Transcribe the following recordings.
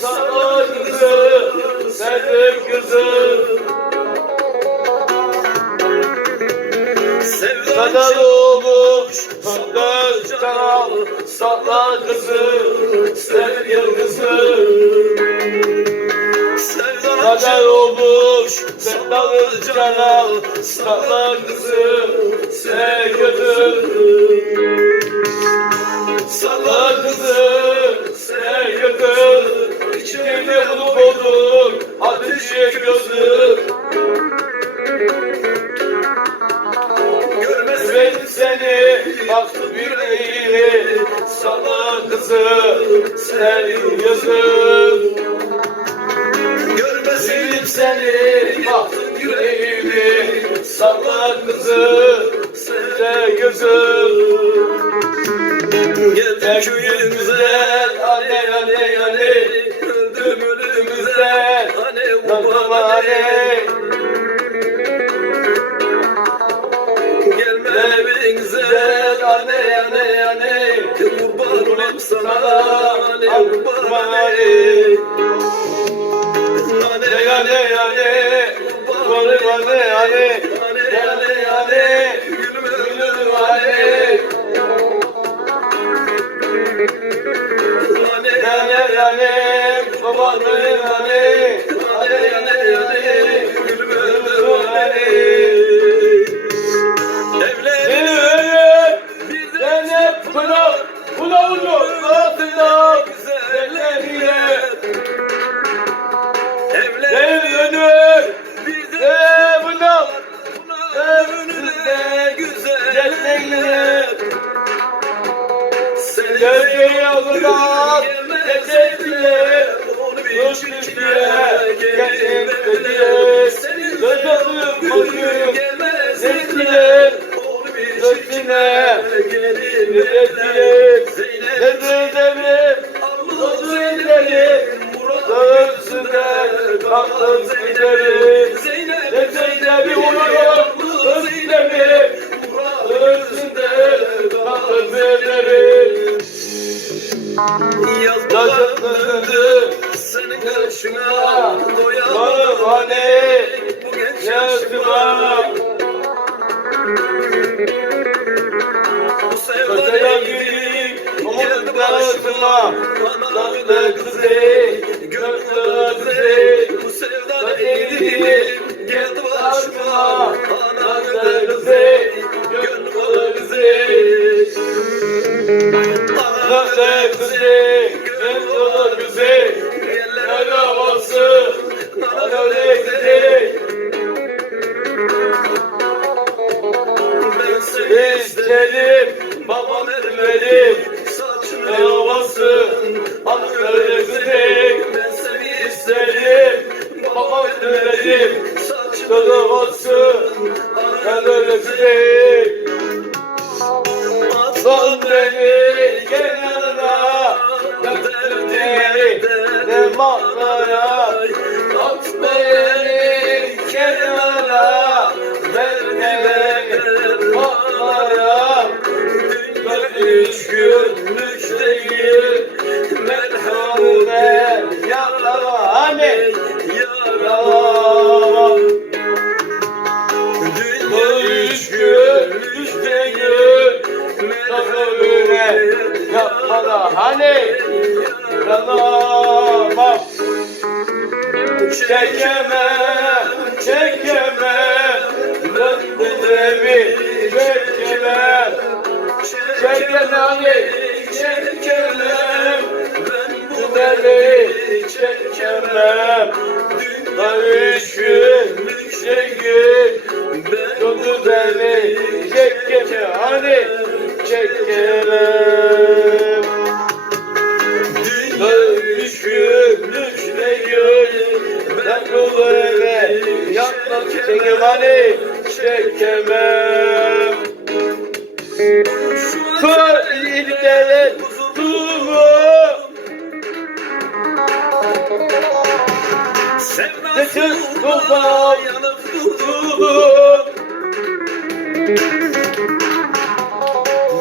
sana kızı, sevdim kızı Kadar olmuş, kadar canal Sakla kızı, sevgili kızı Kadar olmuş, sevdalı canal Sakla kızı, sevgili kızı Sana kızı sen yazın Görmesin seni baktı yüreğimi Sana kızı sen gözüm. Gel köyümüze আরে আরে আরে আরে আরে আরে Gecesiyle Onu bir çirkiye Gelmediler Senin Gözüm bakıyorum Zeytiler Onu başıma Anamda kızı gönlümde kızı. Bu sevdaya girdik vermedi Saçını havasın, anıları gidek Atlan beni kenara, derdimi de mağlara At beni kenara, derdimi mağlara Dünya üç günlük belayı çekemem Ben bu belayı çekemem Dünya üçün şeyi Ben bu belayı Ben bu belayı yapmak çekemem. Hani çekemem. Sevdasında Sevda. yanıp durdum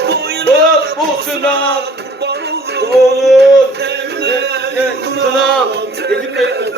Boyuna boşuna kurban oldum Evle yurduna Elimle